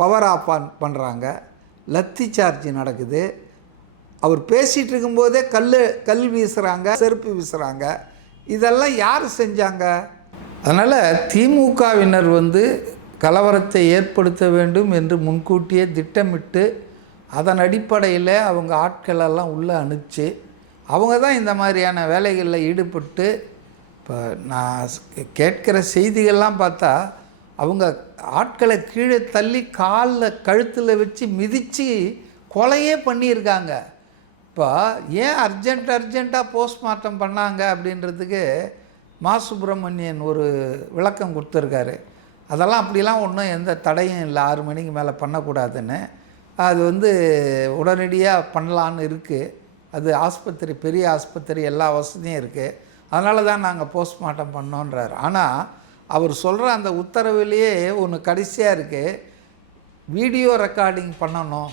Power of பண்ணுறாங்க, lathi charge நடக்குது. அவர் பேசிகிட்டு இருக்கும்போதே கல் வீசுகிறாங்க, செருப்பு வீசுகிறாங்க. இதெல்லாம் யார் செஞ்சாங்க? அதனால் திமுகவினர் கலவரத்தை ஏற்படுத்த வேண்டும் என்று முன்கூட்டியே திட்டமிட்டு அதன் அடிப்படையில் அவங்க ஆட்களெல்லாம் உள்ளே அனுப்பிச்சு அவங்க தான் இந்த மாதிரியான வேலைகளில் ஈடுபட்டு, இப்போ நான் கேட்குற செய்திகள்லாம் பார்த்தா அவங்க ஆட்களை கீழே தள்ளி காலில் கழுத்தில் வச்சு மிதித்து கொலையே பண்ணியிருக்காங்க. இப்போ ஏன் அர்ஜெண்ட்டாக போஸ்ட்மார்ட்டம் பண்ணாங்க அப்படின்றதுக்கு மா சுப்பிரமணியன் ஒரு விளக்கம் கொடுத்துருக்காரு. அதெல்லாம் அப்படிலாம் ஒன்றும் எந்த தடையும் இல்லை, 6 மணிக்கு மேலே பண்ணக்கூடாதுன்னு. அது உடனடியாக பண்ணலான்னு இருக்குது. அது ஆஸ்பத்திரி, பெரிய ஆஸ்பத்திரி, எல்லா வசதியும் இருக்குது. அதனால தான் நாங்கள் போஸ்ட்மார்ட்டம் பண்ணோன்றார். ஆனால் அவர் சொல்கிற அந்த உத்தரவிலேயே ஒன்று கடைசியாக இருக்குது, வீடியோ ரெக்கார்டிங் பண்ணணும்.